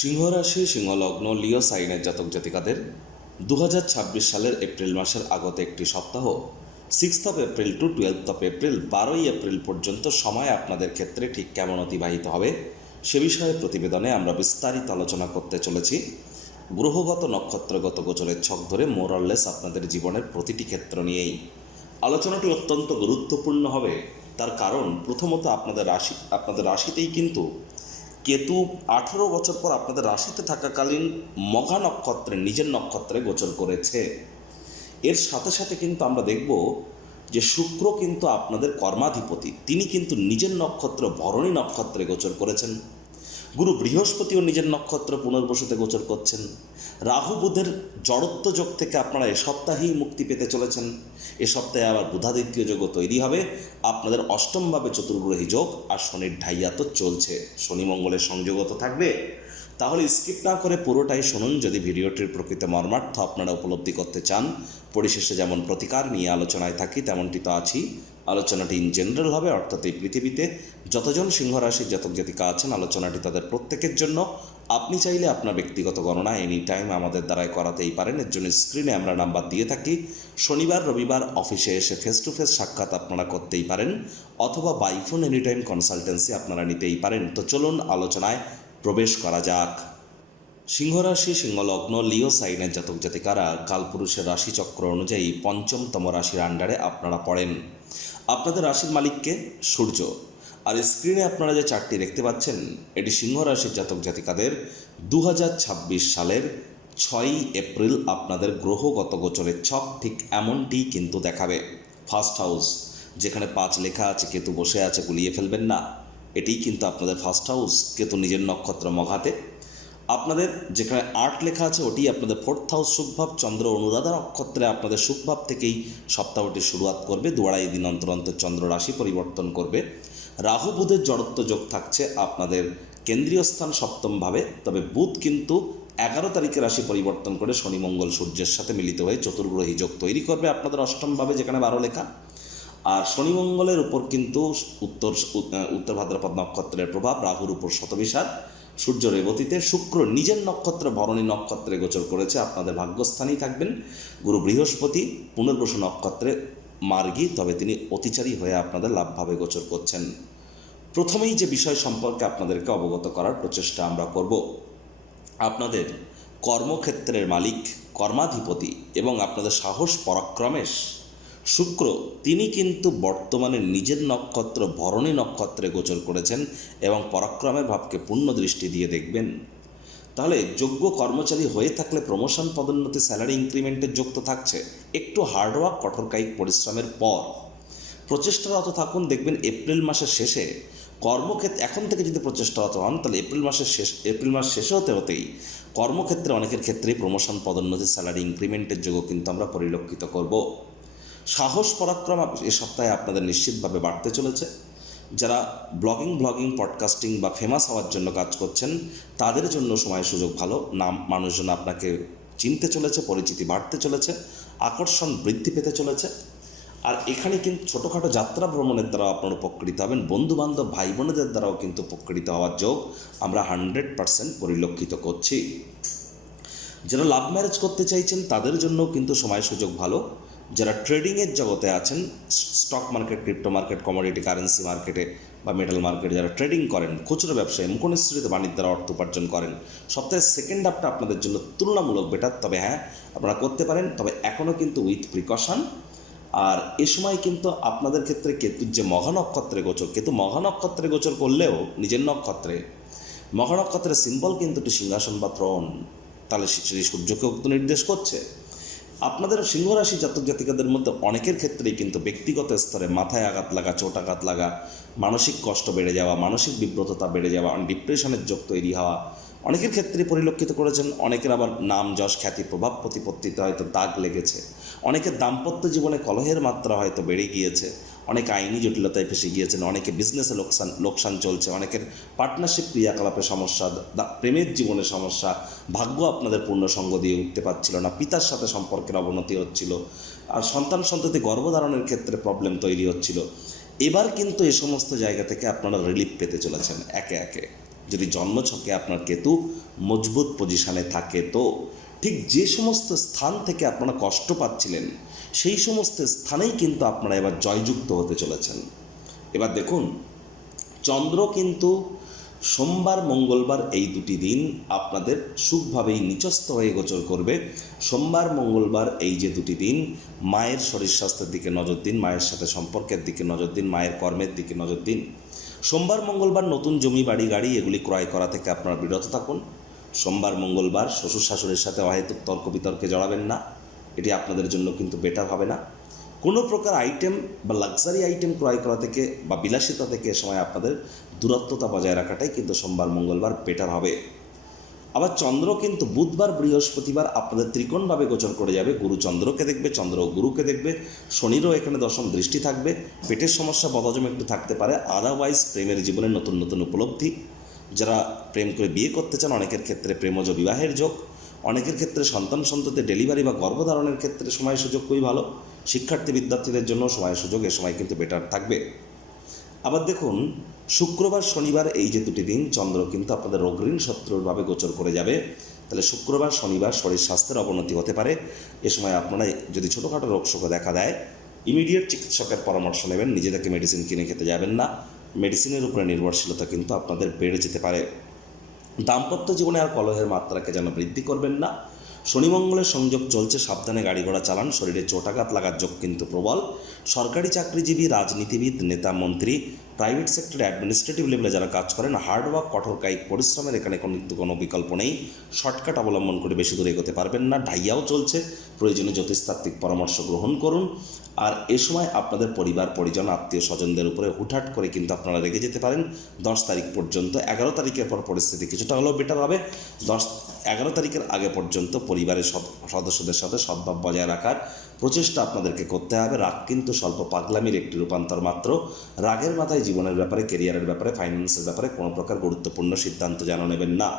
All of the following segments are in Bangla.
সিংহ রাশি সিংহলগ্ন লিও সাইনের জাতক জাতিকাদের 2026 সালের এপ্রিল মাসের আগত একটি সপ্তাহ 6 এপ্রিল টু 12 এপ্রিল 12 এপ্রিল পর্যন্ত সময় আপনাদের ক্ষেত্রে ঠিক কেমন অতিবাহিত হবে সে বিষয়ে প্রতিবেদনে আমরা বিস্তারিত আলোচনা করতে চলেছি। গ্রহগত নক্ষত্রগত গোচরের ছক ধরে মোরাললেস আপনাদের জীবনের প্রতিটি ক্ষেত্র নিয়েই আলোচনাটি অত্যন্ত গুরুত্বপূর্ণ হবে। তার কারণ প্রথমত আপনাদের রাশিতেই কিন্তু কেতু 18 বছর পর আপনাদের রাশিতে থাকাকালীন মঘা নক্ষত্রে নিজের নক্ষত্রে গোচর করেছে। এর সাথে সাথে কিন্তু আমরা দেখব যে শুক্র কিন্তু আপনাদের কর্মাধিপতি, তিনি কিন্তু নিজের নক্ষত্র ভরণী নক্ষত্রে গোচর করেছেন। গুরু বৃহস্পতিও নিজের নক্ষত্র পুনর্বসুতে গোচর করছেন। রাহু বুধের জড়ত্ব যোগ থেকে আপনারা এ সপ্তাহেই মুক্তি পেতে চলেছেন। এ সপ্তাহে আবার বুধাদিত্য যোগও তৈরি হবে। আপনাদের অষ্টমভাবে চতুর্গ্রহী যোগ আর শনির ঢাইয়া তো চলছে, শনি মঙ্গলের সংযোগও তো থাকবে। তাহলে স্কিপ না করে পুরোটাই শুনুন যদি ভিডিওটির প্রকৃত মর্মার্থ আপনারা উপলব্ধি করতে চান। পরিশেষে যেমন প্রতিকার নিয়ে আলোচনায় থাকি তেমনটি তো আছি। আলোচনাটি ইন জেনারেল হবে, অর্থাৎ এই পৃথিবীতে যতজন সিংহ রাশির জাতক জাতিকা আছেন আলোচনাটি তাদের প্রত্যেকের জন্য। আপনি চাইলে আপনার ব্যক্তিগত গণনা এনি টাইম আমাদের দ্বারাই করাতেই পারেন। এর জন্য স্ক্রিনে আমরা নাম্বার দিয়ে থাকি। শনিবার রবিবার অফিসে এসে ফেস টু ফেস সাক্ষাৎ আপনারা করতেই পারেন, অথবা by phone any time consultancy আপনারা নিতেই পারেন। তো চলুন আলোচনায় প্রবেশ করা যাক। সিংহরাশি সিংহলগ্ন লিও সাইনের জাতক জাতিকারা কালপুরুষের রাশিচক্র অনুযায়ী পঞ্চমতম রাশির আন্ডারে আপনারা পড়েন। আপনাদের রাশির মালিককে সূর্য। আর স্ক্রিনে আপনারা যে চারটি দেখতে পাচ্ছেন এটি সিংহ রাশির জাতক জাতিকাদের 2026 সালের 6 এপ্রিল আপনাদের গ্রহগত গোচরের ছক ঠিক এমনটি কিন্তু দেখাবে। ফার্স্ট হাউস, যেখানে 5 লেখা আছে কেতু বসে আছে গুলিয়ে ফেলবেন না, এটিই কিন্তু আপনাদের ফার্স্ট হাউস। কেতু নিজের নক্ষত্র মঘাতে। আপনাদের যেখানে 8 লেখা আছে ওটি আপনাদের ফোর্থ হাউস সুখভাব। চন্দ্র অনুরাধা নক্ষত্রে আপনাদের সুখভাব থেকেই সপ্তাহটি শুরুয়াত করবে। 2-2.5 দিন অন্তর অন্তর চন্দ্র রাশি পরিবর্তন করবে। রাহু বুধের জড়ত্ব যোগ থাকছে আপনাদের কেন্দ্রীয় স্থান সপ্তমভাবে। তবে বুধ কিন্তু 11 তারিখে রাশি পরিবর্তন করে শনি মঙ্গল সূর্যের সাথে মিলিত হয়ে চতুর্গ্রহী যোগ তৈরি করবে আপনাদের অষ্টমভাবে, যেখানে 12 লেখা। আর শনি মঙ্গলের উপর কিন্তু উত্তর ভাদ্রপদ নক্ষত্রের প্রভাব, রাহুর উপর শতবিশার, সূর্য রেবতীতে, শুক্র নিজের নক্ষত্র ভরণী নক্ষত্রে গোচর করেছে, আপনাদের ভাগ্যস্থানেই থাকবেন। গুরু বৃহস্পতি পুনর্বসু নক্ষত্রে মার্গী, তবে তিনি অতিচারী হয়ে আপনাদের লাভভাবে গোচর করছেন। প্রথমেই যে বিষয় সম্পর্কে আপনাদেরকে অবগত করার প্রচেষ্টা আমরা করব, আপনাদের কর্মক্ষেত্রের মালিক কর্মাধিপতি এবং আপনাদের সাহস পরাক্রমেশ শুক্র, তিনি কিন্তু বর্তমানে নিজের নক্ষত্র ভরণী নক্ষত্রে গোচর করেছেন এবং পরাক্রমের ভাবকে পূর্ণ দৃষ্টি দিয়ে দেখবেন। তাহলে যোগ্য কর্মচারী হয়ে থাকলে প্রমোশন, পদোন্নতি, স্যালারি ইনক্রিমেন্টের যোগ তো থাকছে। একটু হার্ডওয়ার্ক, কঠোর কায়িক পরিশ্রমের পর প্রচেষ্টারত থাকুন। দেখবেন এপ্রিল মাসের শেষে কর্মক্ষেত্রে, এখন থেকে যদি প্রচেষ্টারত হন তাহলে এপ্রিল মাস শেষে হতেই কর্মক্ষেত্রে অনেকের ক্ষেত্রেই প্রমোশন, পদোন্নতি, স্যালারি ইনক্রিমেন্টের যোগও কিন্তু আমরা পরিলক্ষিত করব। সাহস পরাক্রম এ সপ্তাহে আপনাদের নিশ্চিতভাবে বাড়তে চলেছে। যারা ব্লগিং, পডকাস্টিং বা ফেমাস হওয়ার জন্য কাজ করছেন তাদের জন্য সময় সুযোগ ভালো। মানুষজন আপনাকে চিনতে চলেছে, পরিচিতি বাড়তে চলেছে, আকর্ষণ বৃদ্ধি পেতে চলেছে। আর এখানে কিন্তু ছোটোখাটো যাত্রা ভ্রমণের দ্বারাও আপনারা উপকৃত হবেন। বন্ধুবান্ধব, ভাই বোনেদের দ্বারাও কিন্তু উপকৃত হওয়ার যোগ আমরা 100% পরিলক্ষিত করছি। যারা লাভ ম্যারেজ করতে চাইছেন তাদের জন্যও কিন্তু সময় সুযোগ ভালো। যারা ট্রেডিংয়ের জগতে আছেন, stock market, crypto market, commodity, currency মার্কেটে বা মেটাল মার্কেটে যারা ট্রেডিং করেন, খুচরো ব্যবসায়, মুখনিসৃত বাণিজ্য দ্বারা অর্থ উপার্জন করেন, সপ্তাহের সেকেন্ড হাফটা আপনাদের জন্য তুলনামূলক বেটার। তবে হ্যাঁ, আপনারা করতে পারেন, তবে এখনও কিন্তু উইথ প্রিকশন। আর এ সময় কিন্তু আপনাদের ক্ষেত্রে কেতুর যে মঘা নক্ষত্রে গোচর, কেতু মঘা নক্ষত্রে গোচর করলেও নিজের নক্ষত্রে, মঘা নক্ষত্রের সিম্বল কিন্তু একটি সিংহাসন বা থ্রোন, তাহলে শ্রী সূর্যকেও কিন্তু নির্দেশ করছে। আপনাদের সিংহরাশি জাতক জাতিকাদের মধ্যে অনেকের ক্ষেত্রেই কিন্তু ব্যক্তিগত স্তরে মাথায় আঘাত লাগা, চোট আঘাত লাগা, মানসিক কষ্ট বেড়ে যাওয়া, মানসিক বিব্রততা বেড়ে যাওয়া, ডিপ্রেশনের যোগ তৈরি হওয়া অনেকের ক্ষেত্রে পরিলক্ষিত করেছেন। অনেকের আবার নাম, যশ, খ্যাতি, প্রভাব প্রতিপত্তিতে হয়তো দাগ লেগেছে। অনেকের দাম্পত্য জীবনে কলহের মাত্রা হয়তো বেড়ে গিয়েছে। অনেকে আইনি জটিলতায় ফেসে গিয়েছেন, অনেকে বিজনেসে লোকসান চলছে, অনেকের পার্টনারশিপ ক্রিয়াকলাপে সমস্যা, প্রেমের জীবনে সমস্যা, ভাগ্য আপনাদের পূর্ণ সঙ্গ দিয়ে উঠতে পারছিল না, পিতার সাথে সম্পর্কের অবনতি হচ্ছিল, আর সন্ততি গর্ভধারণের ক্ষেত্রে প্রবলেম তৈরি হচ্ছিল। এবার কিন্তু এই সমস্ত জায়গা থেকে আপনারা রিলিফ পেতে চলেছেন একে একে। যদি জন্মছকে আপনার কেতু মজবুত পজিশানে থাকে তো ঠিক যে সমস্ত স্থান থেকে আপনারা কষ্ট পাচ্ছিলেন সেই সমস্ত স্থানেই কিন্তু আপনারা এবার জয়যুক্ত হতে চলেছেন। এবার দেখুন, চন্দ্র কিন্তু সোমবার মঙ্গলবার এই দুটি দিন আপনাদের সুখভাবেই নিচস্থ হয়ে গোচর করবে। সোমবার মঙ্গলবার এই যে দুটি দিন মায়ের শরীর স্বাস্থ্যের দিকে নজর দিন, মায়ের সাথে সম্পর্কের দিকে নজর দিন, মায়ের কর্মের দিকে নজর দিন। সোমবার মঙ্গলবার নতুন জমি বাড়ি গাড়ি এগুলি ক্রয় করা থেকে আপনারা বিরত থাকুন। সোমবার মঙ্গলবার শ্বশুর শাশুড়ির সাথে অহেতুক তর্ক বিতর্কে জড়াবেন না, এটি আপনাদের জন্য কিন্তু বেটার হবে না। কোনো প্রকার আইটেম বা লাক্সারি আইটেম ক্রয় করা থেকে বা বিলাসিতা থেকে এ সময় আপনাদের দূরত্বতা বজায় রাখাটাই কিন্তু সোমবার মঙ্গলবার বেটার হবে। আবার চন্দ্র কিন্তু বুধবার বৃহস্পতিবার আপনাদের ত্রিকোণভাবে গোচর করে যাবে। গুরু চন্দ্রকে দেখবে, চন্দ্র গুরুকে দেখবে, শনিরও এখানে দশম দৃষ্টি থাকবে। পেটের সমস্যা বদহজম একটু থাকতে পারে, আদারওয়াইজ প্রেমের জীবনে নতুন নতুন উপলব্ধি। যারা প্রেম করে বিয়ে করতে চান অনেকের ক্ষেত্রে প্রেমজ বিবাহের যোগ, অনেকের ক্ষেত্রে সন্তান সন্ততি ডেলিভারি বা গর্ভধারণের ক্ষেত্রে সময় সুযোগ খুবই ভালো। শিক্ষার্থী বিদ্যার্থীদের জন্য সময় সুযোগ এ সময় কিন্তু বেটার থাকবে। আবার দেখুন, শুক্রবার শনিবার এই যে দুটি দিন চন্দ্র কিন্তু আপনাদের রোগঋণ শত্রুরভাবে গোচর করে যাবে। তাহলে শুক্রবার শনিবার শরীর স্বাস্থ্যের অবনতি হতে পারে। এ সময় আপনারা যদি ছোটোখাটো রোগ শোক দেখা দেয় ইমিডিয়েট চিকিৎসকের পরামর্শ নেবেন, নিজে থেকে মেডিসিন কিনে খেতে যাবেন না। মেডিসিনের উপরে নির্ভরশীলতা কিন্তু আপনাদের বেড়ে যেতে পারে। দাম্পত্য জীবনে আর কলহের মাত্রাকে যেন বৃদ্ধি করবেন না। শনি মঙ্গলের সংযোগ চলছে, সাবধানে গাড়ি ঘোড়া চালান, শরীরে চোটাঘাত লাগার যোগ কিন্তু প্রবল। সরকারি চাকরিজীবী, রাজনীতিবিদ, নেতা মন্ত্রী, প্রাইভেট সেক্টরে অ্যাডমিনিস্ট্রেটিভ লেভেলে যারা কাজ করেন হার্ডওয়ার্ক কঠোর কায়িক পরিশ্রমের এখানে কোনো বিকল্প নেই। শর্টকাট অবলম্বন করে বেশি দূরে এগোতে পারবেন না। ঢাইয়াও চলছে, প্রয়োজনে জ্যোতিষতাত্ত্বিক পরামর্শ গ্রহণ করুন। আর এ সময় আপনাদের পরিবার পরিজন আত্মীয় স্বজনদের উপরে হুটহাট করে কিন্তু আপনারা রেগে যেতে পারেন 10 তারিখ পর্যন্ত। 11 তারিখের পর পরিস্থিতি কিছুটা হলেও বেটার হবে। 11 তারিখের আগে পর্যন্ত পরিবারের সদস্যদের সাথে সদ্ভাব বজায় রাখার প্রচেষ্টা আপনাদেরকে করতে হবে। রাগ কিন্তু স্বল্প পাগলামির একটি রূপান্তর মাত্র। রাগের মাথায় জীবনের ব্যাপারে, কেরিয়ারের ব্যাপারে, ফাইন্যান্সের ব্যাপারে কোনো প্রকার গুরুত্বপূর্ণ সিদ্ধান্ত যেন নেবেন না।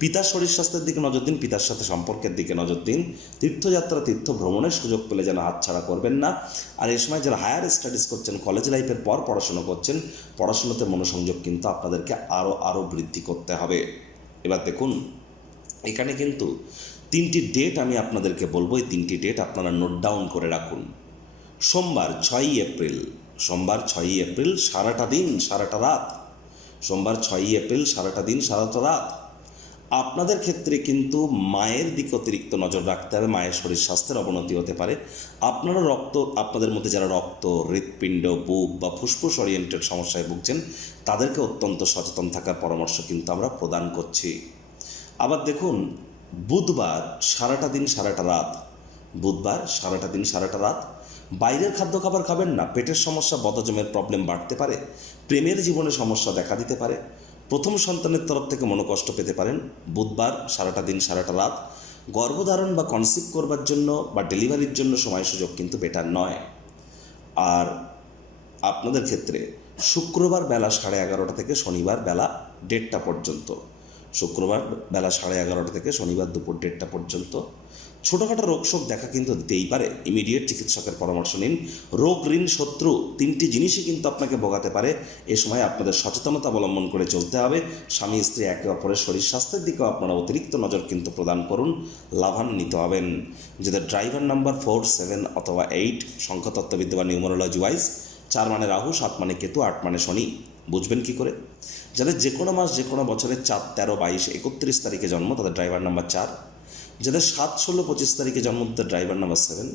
পিতার শরীর স্বাস্থ্যের দিকে নজর দিন, পিতার সাথে সম্পর্কের দিকে নজর দিন। তীর্থযাত্রা তীর্থ ভ্রমণের সুযোগ পেলে যেন হাতছাড়া করবেন না। আর এই সময় যারা হায়ার স্টাডিজ করছেন, কলেজ লাইফের পর পড়াশুনো করছেন, পড়াশুনোতে মনোসংযোগ কিন্তু আপনাদেরকে আরও বৃদ্ধি করতে হবে। এবার দেখুন, এখানে কিন্তু 3টি ডেট আমি আপনাদেরকে বলবো, এই 3টি ডেট আপনারা নোট ডাউন করে রাখুন। সোমবার 6ই এপ্রিল, সোমবার 6ই এপ্রিল সারাটা দিন সারাটা রাত, সোমবার 6ই এপ্রিল সারাটা দিন সারাটা রাত আপনাদের ক্ষেত্রে কিন্তু মায়ের দিকে অতিরিক্ত নজর রাখতে হবে। মায়ের শরীর স্বাস্থ্যের অবনতি হতে পারে। আপনাদের মধ্যে যারা রক্ত, হৃৎপিণ্ড, বুক বা ফুসফুস ওরিয়েন্টেড সমস্যায় ভুগছেন তাদেরকে অত্যন্ত সচেতন থাকার পরামর্শ কিন্তু আমরা প্রদান করছি। আবার দেখুন, বুধবার সারাটা দিন সারাটা রাত, বুধবার সারাটা দিন সারাটা রাত বাইরের খাদ্য খাবার খাবেন না। পেটের সমস্যা, বদহজমের প্রবলেম বাড়তে পারে। প্রেমের জীবনে সমস্যা দেখা দিতে পারে। প্রথম সন্তানের তরফ থেকে মনোকষ্ট পেতে পারেন। বুধবার সারাটা দিন সারাটা রাত গর্ভধারণ বা কনসিভ করবার জন্য বা ডেলিভারির জন্য সময় সুযোগ কিন্তু বেটার নয়। আর আপনাদের ক্ষেত্রে শুক্রবার বেলা 11:30 থেকে শনিবার বেলা 1:30 পর্যন্ত, শুক্রবার বেলা 11:30 থেকে শনিবার দুপুর 1:30 পর্যন্ত ছোটোখাটো রোগশোক দেখা কিন্তু দিতেই পারে। ইমিডিয়েট চিকিৎসকের পরামর্শ নিন। রোগ, ঋণ, শত্রু 3টি জিনিসই কিন্তু আপনাকে ভোগাতে পারে। এ সময় আপনাদের সচেতনতা অবলম্বন করে চলতে হবে। স্বামী স্ত্রী একে অপরের শরীর স্বাস্থ্যের দিকেও আপনারা অতিরিক্ত নজর কিন্তু প্রদান করুন, লাভান্বিত হবেন। যাদের ড্রাইভার নাম্বার 4, 7 অথবা 8 সংখ্যাতত্ত্ববিদ্যা বা নিউমারোলজি ওয়াইজ 4 মানে রাহু, 7 মানে কেতু, 8 মানে শনি, বুঝবেন কি করে? যাদের যে কোনো মাস, যে কোনো বছরের 4, 13, 22, 31 তারিখে জন্ম তাদের ড্রাইভার নাম্বার 4। যাদের 7, 16, 25 তারিখে জন্ম তাদের ড্রাইভার নাম্বার 7।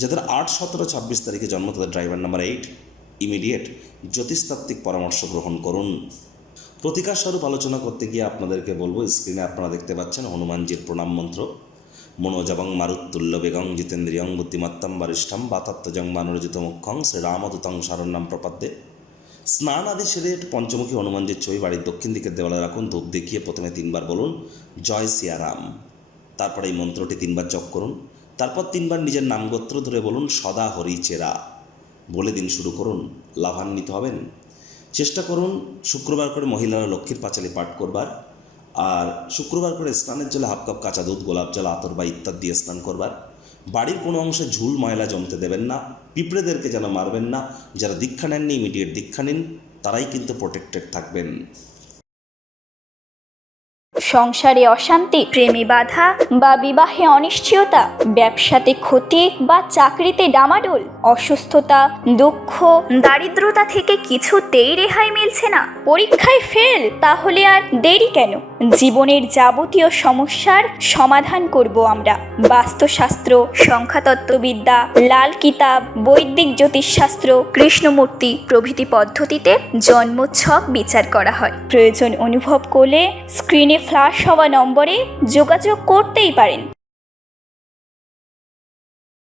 যাদের 8, 17, 26 তারিখে জন্ম তাদের ড্রাইভার নাম্বার 8। ইমিডিয়েট জ্যোতিষতাত্ত্বিক পরামর্শ গ্রহণ করুন। প্রতিকার স্বরূপ আলোচনা করতে গিয়ে আপনাদেরকে বলবো, স্ক্রিনে আপনারা দেখতে পাচ্ছেন হনুমানজির প্রণাম মন্ত্র। মনোজবং মারুত্তুল্য বেগং জিতেন্দ্রিয়ং বুদ্ধিমত্তম বরিষ্ঠম বাতাত্তজং মানরজিত মুখ্যং শ্রীরামদূতং শরণ্যম প্রপদ্যে। স্নান আদি সেরে পঞ্চমুখী হনুমানজির ছবি বাড়ির দক্ষিণ দিকের দেওয়ালে রাখুন। ধূপ দেখিয়ে প্রথমে 3 বার বলুন জয় সিয়ারাম। তারপরে এই মন্ত্রটি 3 বার জপ করুন। তারপর 3 বার নিজের নামগোত্র ধরে বলুন সদা হরি চেরা। বলে দিন শুরু করুন, লাভান্বিত হবেন। চেষ্টা করুন শুক্রবার করে মহিলারা লক্ষ্মীর পাঁচালী পাঠ করবার, আর শুক্রবার করে স্নানের জলে 1/2 কাপ কাঁচা দুধ, গোলাপ জল, আতর বা ইত্যাদি দিয়ে স্নান করবার। বাড়ির কোনো অংশে ঝুল ময়লা জমতে দেবেন না। পিঁপড়েদেরকে যেন মারবেন না। যারা দীক্ষা নেননি ইমিডিয়েট দীক্ষা নিন, তারাই কিন্তু প্রোটেক্টেড থাকবেন। সংসারে অশান্তি, প্রেমে বাধা বা বিবাহে অনিশ্চয়তা, ব্যবসাতে ক্ষতি বা চাকরিতে ডামাডোল, অসুস্থতা, দুঃখ, দারিদ্রতা থেকে কিছুতেই রেহাই মিলছে না, পরীক্ষায় ফেল, তাহলে আর দেরি কেন? জীবনের যাবতীয় সমস্যার সমাধান করব আমরা। বাস্তুশাস্ত্র, সংখ্যাতত্ত্ববিদ্যা, লাল কিতাব, বৈদিক জ্যোতিষশাস্ত্র, কৃষ্ণমূর্তি প্রভৃতি পদ্ধতিতে জন্মছক বিচার করা হয়। প্রয়োজন অনুভব করলে স্ক্রিনে ফ্ল্যাশ হওয়া নম্বরে যোগাযোগ করতেই পারেন।